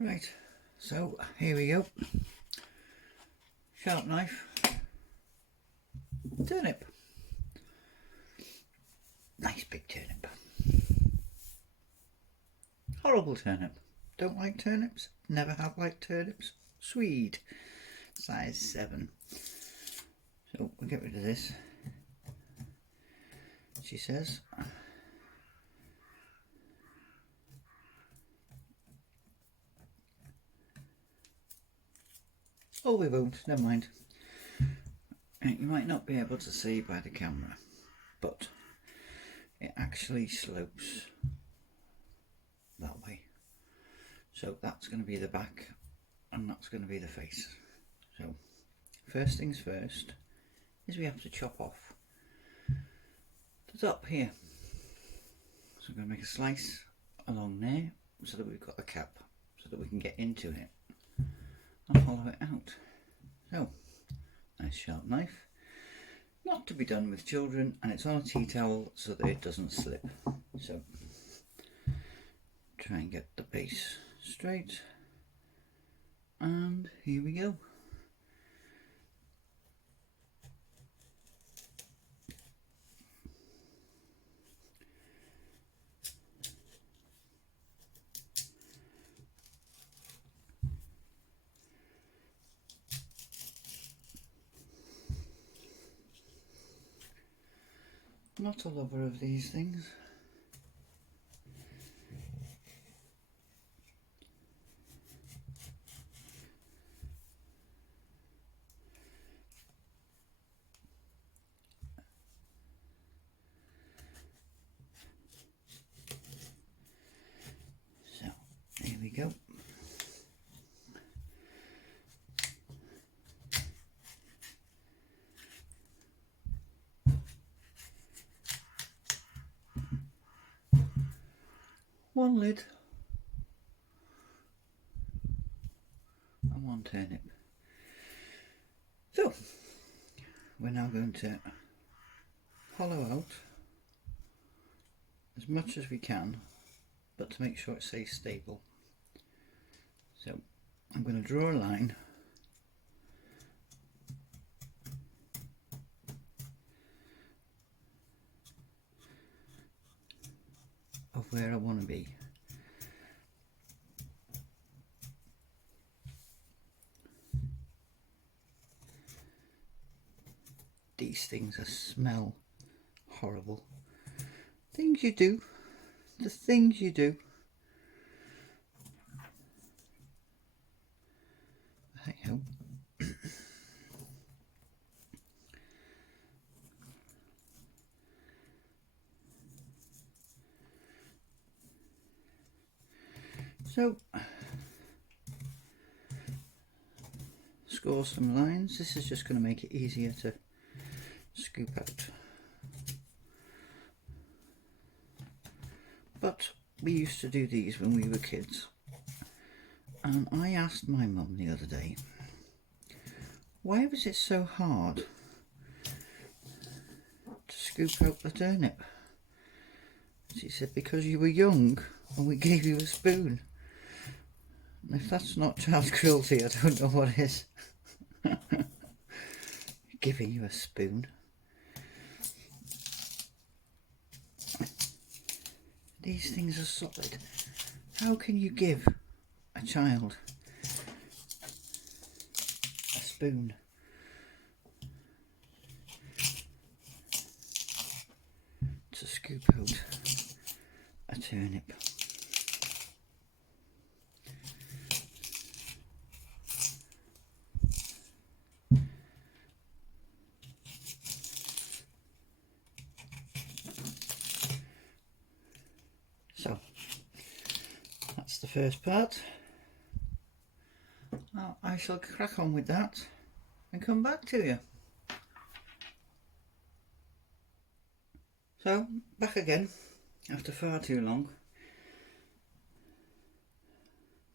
Right, so here we go. Sharp knife, turnip. Nice big turnip. Horrible turnip. Don't like turnips, never have liked turnips. Swede, size 7. So we'll get rid of this, she says. Oh, we won't, never mind. You might not be able to see by the camera, but it actually slopes that way. So that's going to be the back and that's going to be the face. So first things first is we have to chop off the top here. So I'm going to make a slice along there so that we've got the cap so that we can get into it and follow it out. So nice sharp knife, not to be done with children, and it's on a tea towel so that it doesn't slip. So try and get the base straight, and here we go. Not a lover of these things. So here we go. One lid and one turnip. So we're now going to hollow out as much as we can, but to make sure it stays stable. So I'm going to draw a line of where I want to be. These things smell horrible. Things you do, the things you do. Hey ho. So score some lines. This is just going to make it easier to scoop out. But we used to do these when we were kids, and I asked my mum the other day, why was it so hard to scoop out the turnip? She said, because you were young and we gave you a spoon. And if that's not child cruelty, I don't know what is. Giving you a spoon. These things are solid. How can you give a child a spoon? To scoop out a turnip. So that's the first part. I shall crack on with that and come back to you. So back again after far too long.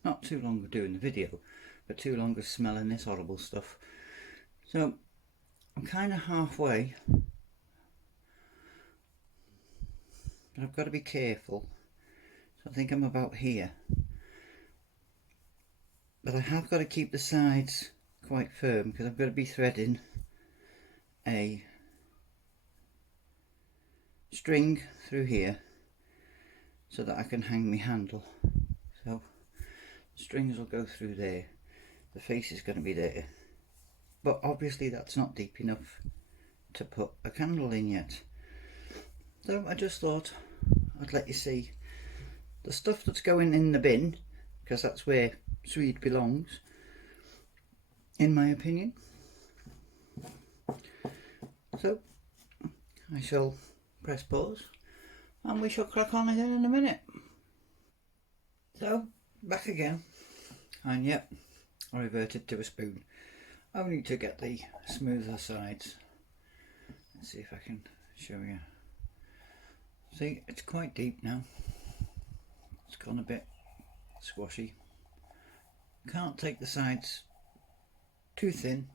Not too long of doing the video, but too long of smelling this horrible stuff. So I'm kind of halfway, but I've got to be careful. So I think I'm about here. but I have got to keep the sides quite firm because I've got to be threading a string through here so that I can hang my handle. So the strings will go through there, the face is going to be there, but obviously that's not deep enough to put a candle in yet. So I just thought I'd let you see the stuff that's going in the bin, because that's where swede belongs, in my opinion. So I shall press pause and we shall crack on again in a minute. So back again, and yep, I reverted to a spoon, only to get the smoother sides. Let's see if I can show you. See, it's quite deep now. It's gone a bit squashy. Can't take the sides too thin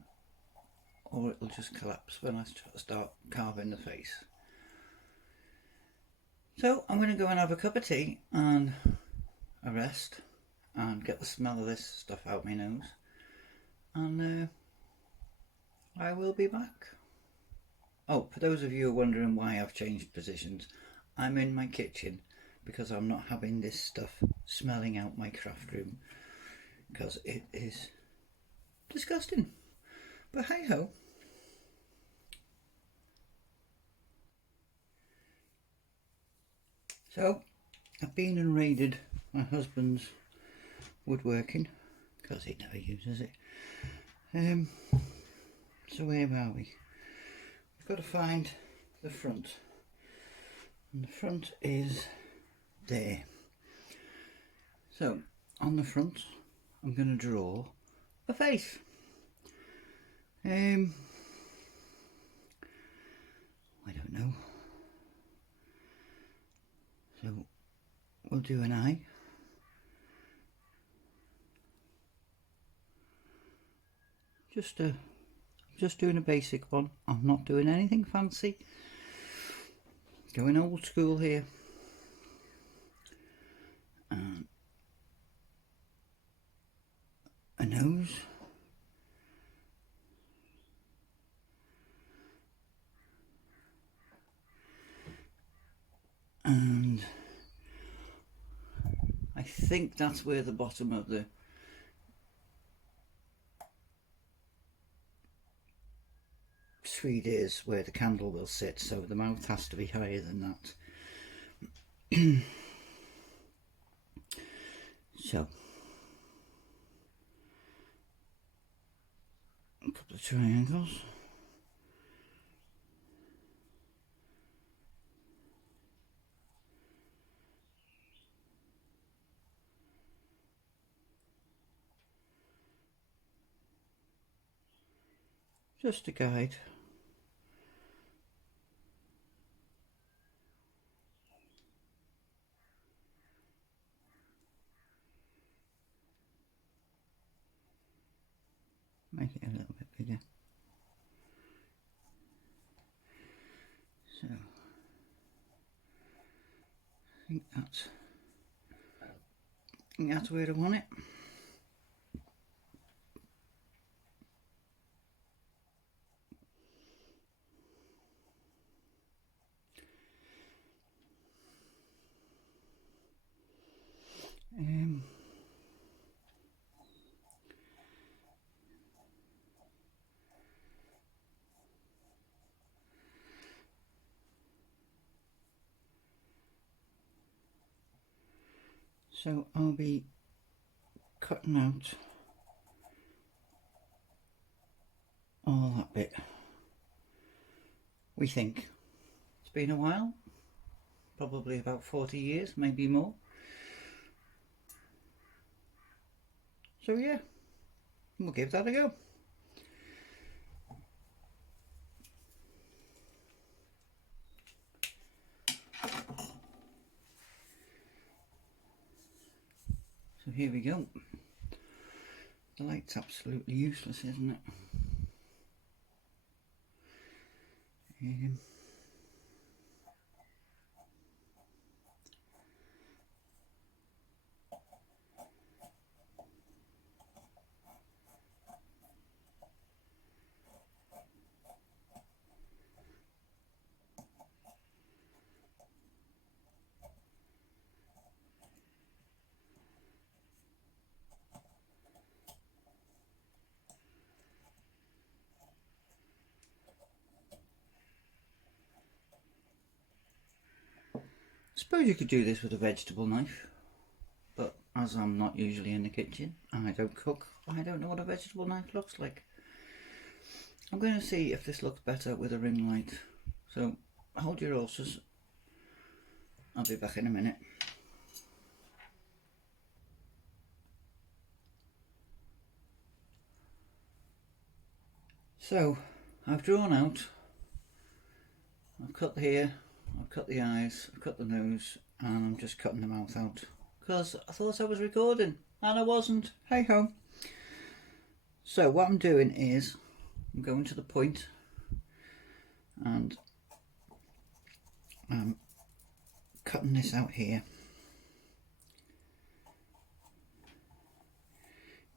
or it'll just collapse when I start carving the face. So I'm going to go and have a cup of tea and a rest and get the smell of this stuff out my nose, and I will be back. Oh, for those of you who are wondering why I've changed positions, I'm in my kitchen because I'm not having this stuff smelling out my craft room because it is disgusting. But hey ho. So I've been and raided my husband's woodworking because he never uses it. So where are we? We've got to find the front, and the front is there. So on the front I'm going to draw a face. I don't know. So we'll do an eye. Just doing a basic one. I'm not doing anything fancy. Going old school here. A nose. And I think that's where the bottom of the swede is, where the candle will sit, so the mouth has to be higher than that. So a couple of triangles. Just to guide. Make it a little bit bigger. So I think that's where I want it. So I'll be cutting out all that bit. We think it's been a while, probably about 40 years, maybe more. So yeah, we'll give that a go. So here we go. The light's absolutely useless, isn't it? suppose you could do this with a vegetable knife, but as I'm not usually in the kitchen and I don't cook, I don't know what a vegetable knife looks like. I'm going to see if this looks better with a ring light. So hold your horses. I'll be back in a minute. So I've drawn out, I've cut the ear, I've cut the eyes, I've cut the nose, and I'm just cutting the mouth out because I thought I was recording and I wasn't. Hey ho. So what I'm doing is I'm going to the point and I'm cutting this out here,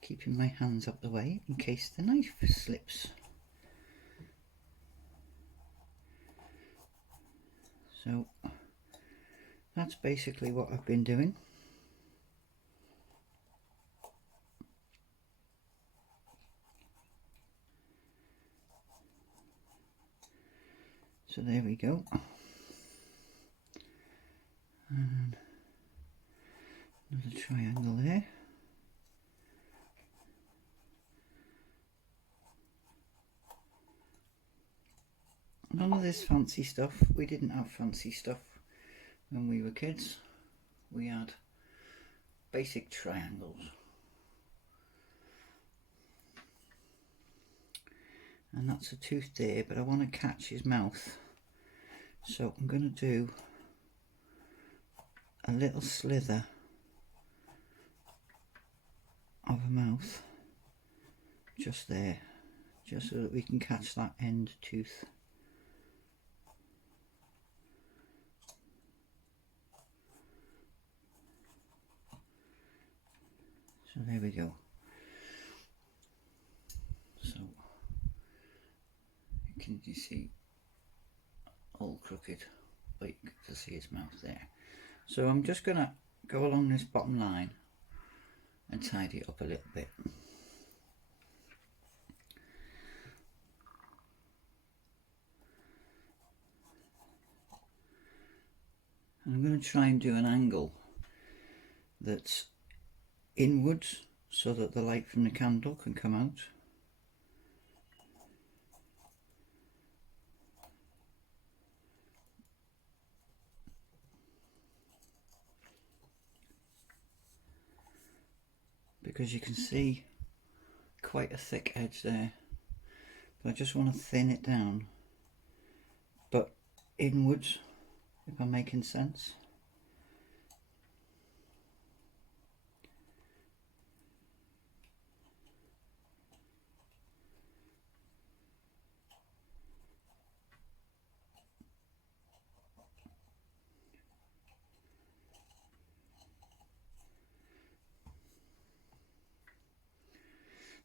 keeping my hands up the way in case the knife slips. So that's basically what I've been doing. So there we go. And another triangle there. None of this fancy stuff. We didn't have fancy stuff when we were kids. We had basic triangles. And that's a tooth there, but I want to catch his mouth. So I'm going to do a little slither of a mouth just there, just so that we can catch that end tooth. So there we go. So can you see all crooked, but you can see his mouth there. So I'm just going to go along this bottom line and tidy it up a little bit. And I'm going to try and do an angle that's inwards so that the light from the candle can come out. Because you can see quite a thick edge there, but I just want to thin it down, but inwards, if I'm making sense.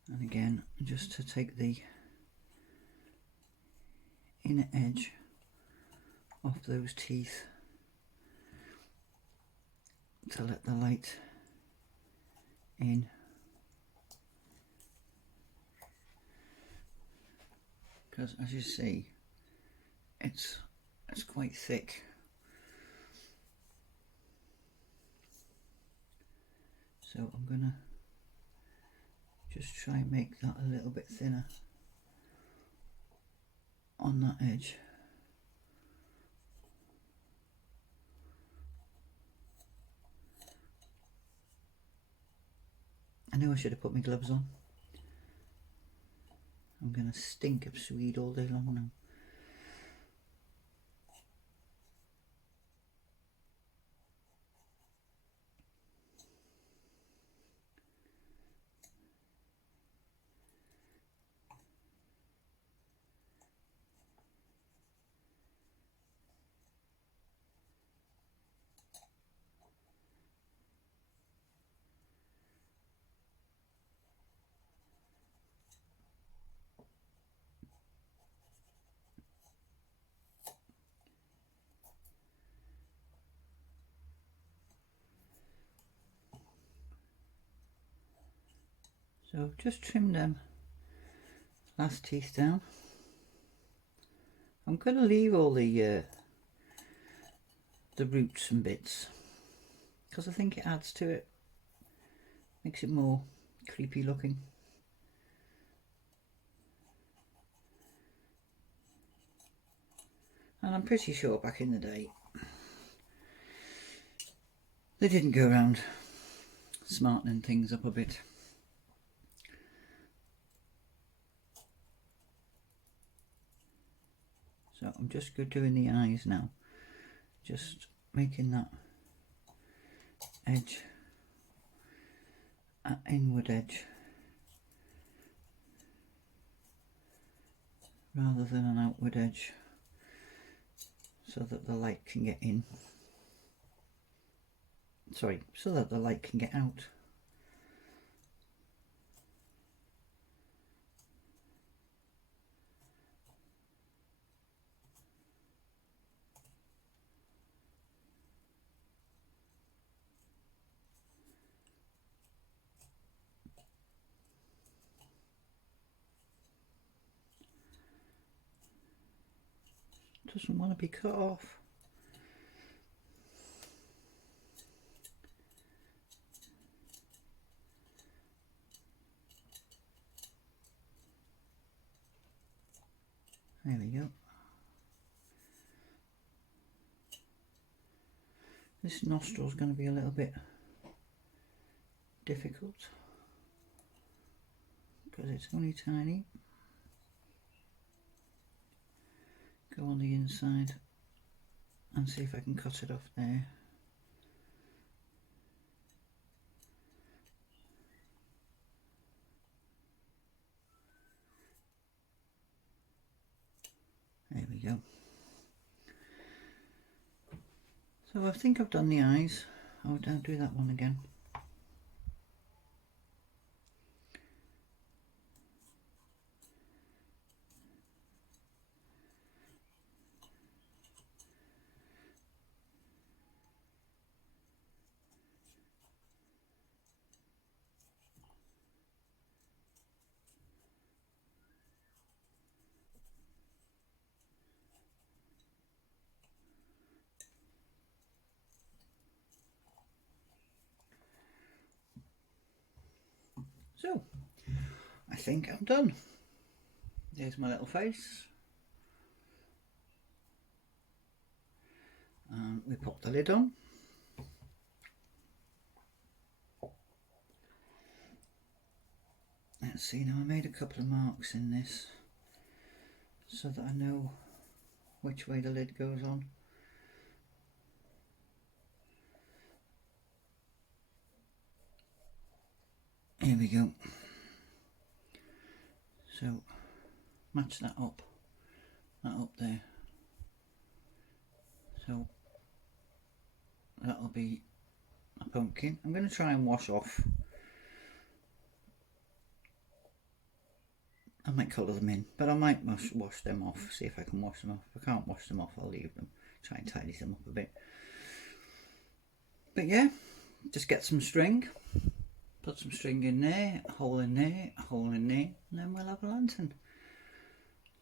And again, just to take the inner edge off those teeth to let the light in. Because as you see, it's quite thick. So I'm gonna just try and make that a little bit thinner on that edge. I knew I should have put my gloves on. I'm going to stink of swede all day long now. So just trim them last teeth down. I'm going to leave all the the roots and bits, because I think it adds to it, makes it more creepy looking. And I'm pretty sure back in the day they didn't go around smartening things up a bit. So I'm just doing the eyes now, just making that edge, inward edge, rather than an outward edge, so that the light can get in. Sorry, so that the light can get out. Doesn't want to be cut off. There we go. This nostril's going to be a little bit difficult because it's only tiny. Go on the inside and see if I can cut it off there. There we go. So I think I've done the eyes. I'll do that one again. So, I think I'm done. There's my little face. And we pop the lid on. Let's see, now I made a couple of marks in this so that I know which way the lid goes on. Here we go. So match that up there. So that'll be a pumpkin. I'm going to try and wash off. I might colour them in, but I might wash them off, see if I can wash them off. If I can't wash them off, I'll leave them, try and tidy them up a bit. But yeah, just get some string, put some string in there, a hole in there, a hole in there, and then we'll have a lantern.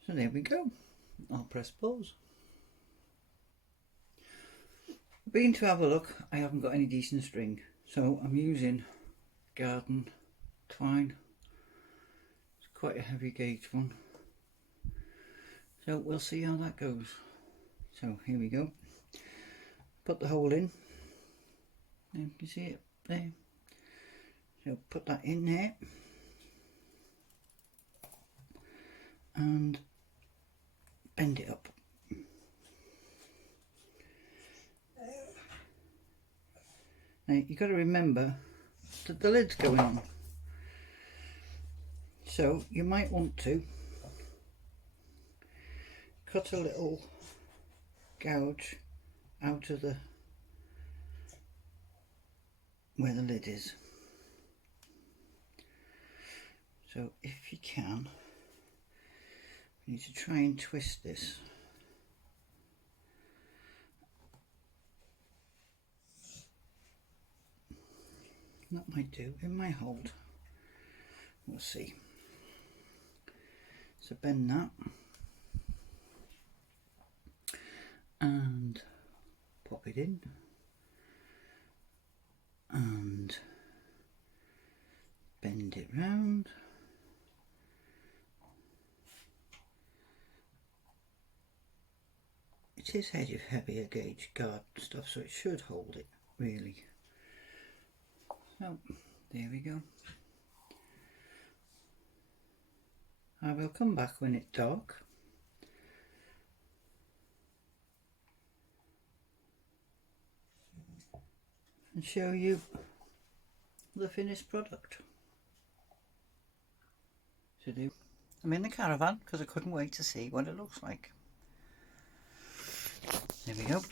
So there we go. I'll press pause. Been to have a look, I haven't got any decent string, so I'm using garden twine. It's quite a heavy gauge one, so we'll see how that goes. So here we go. Put the hole in. You can see it there. So put that in there and bend it up. Now you've got to remember that the lid's going on, so you might want to cut a little gouge out of the where the lid is. So if you can, you need to try and twist this. That might do, it might hold, we'll see. So bend that and pop pop it in and bend it round. It is heavier gauge garden stuff, so it should hold it really. So there we go. I will come back when it's dark and show you the finished product. I'm in the caravan because I couldn't wait to see what it looks like. There we go.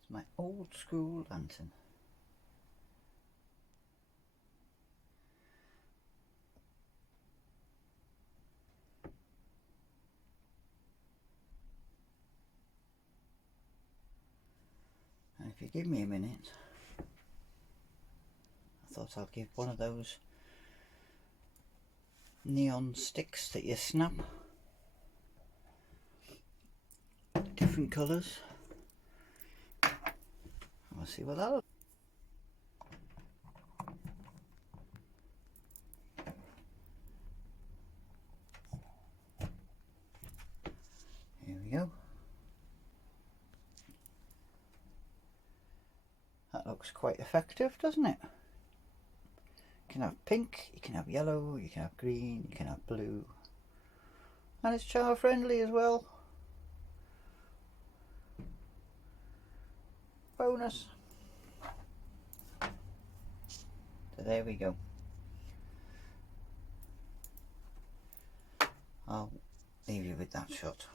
It's my old school lantern. And if you give me a minute, I thought I'd give one of those neon sticks that you snap, different colours. We'll see what that looks. Here we go. That looks quite effective, doesn't it? You can have pink, you can have yellow, you can have green, you can have blue, and it's child friendly as well. Bonus. So there we go. I'll leave you with that shot.